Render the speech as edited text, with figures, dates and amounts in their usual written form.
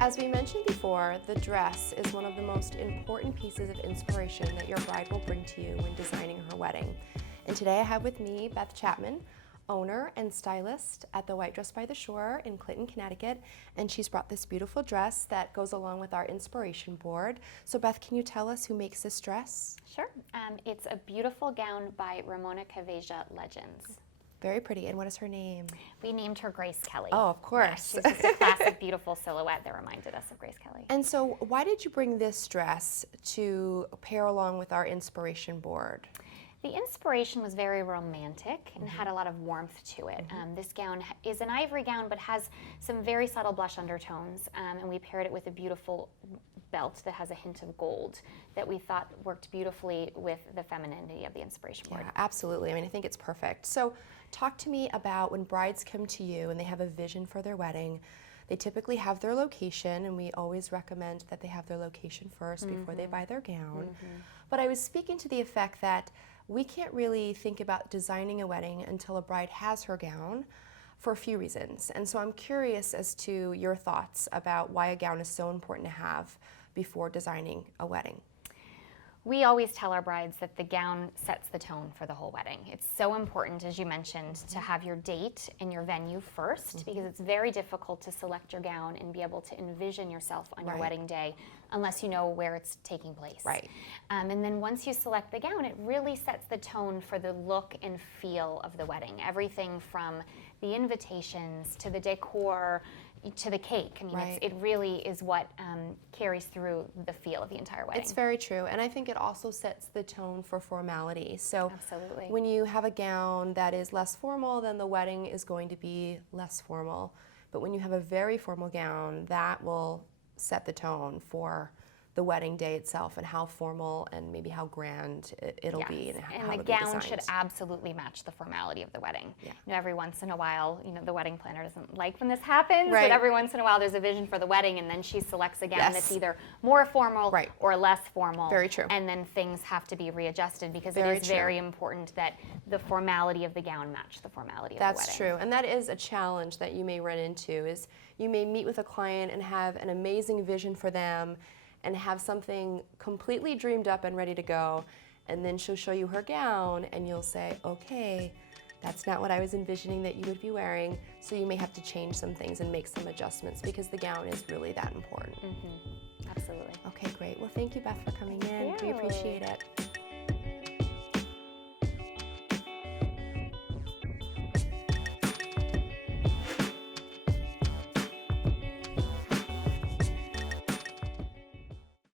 As we mentioned before, the dress is one of the most important pieces of inspiration that your bride will bring to you when designing her wedding. And today I have with me Beth Chapman, owner and stylist at the White Dress by the Shore in Clinton, Connecticut, and she's brought this beautiful dress that goes along with our inspiration board. So Beth, can you tell us who makes this dress? Sure. It's a beautiful gown by Ramona Caveja Legends. Very pretty. And what is her name? We named her Grace Kelly. Oh, of course. Yeah, she's just a classic, beautiful silhouette that reminded us of Grace Kelly. And so why did you bring this dress to pair along with our inspiration board? The inspiration was very romantic and had a lot of warmth to it. This gown is an ivory gown but has some very subtle blush undertones, and we paired it with a beautiful belt that has a hint of gold that we thought worked beautifully with the femininity of the inspiration board. Yeah, absolutely. I mean, I think it's perfect. So talk to me about when brides come to you and they have a vision for their wedding. They typically have their location, and we always recommend that they have their location first before they buy their gown. But I was speaking to the effect that we can't really think about designing a wedding until a bride has her gown for a few reasons. And so I'm curious as to your thoughts about why a gown is so important to have before designing a wedding. We always tell our brides that the gown sets the tone for the whole wedding. It's so important, as you mentioned, to have your date and your venue first, because it's very difficult to select your gown and be able to envision yourself on your wedding day unless you know where it's taking place. Right. And then once you select the gown, it really sets the tone for the look and feel of the wedding. Everything from the invitations to the decor to the cake. I mean, it really is what carries through the feel of the entire wedding. It's very true, and I think it also sets the tone for formality. So absolutely, when you have a gown that is less formal, then the wedding is going to be less formal. But when you have a very formal gown, that will set the tone for the wedding day itself and how formal and maybe how grand it'll be. And the gown should absolutely match the formality of the wedding. Yeah. You know, every once in a while, you know, the wedding planner doesn't like when this happens, but every once in a while there's a vision for the wedding, and then she selects a gown that's either more formal or less formal. Very true. And then things have to be readjusted because it is very important that the formality of the gown match the formality of the wedding. That's true, and that is a challenge that you may run into, is you may meet with a client and have an amazing vision for them and have something completely dreamed up and ready to go, and then she'll show you her gown and you'll say, okay, that's not what I was envisioning that you would be wearing, so you may have to change some things and make some adjustments because the gown is really that important. Absolutely. Okay, great. Well, thank you, Beth, for coming in. We appreciate it.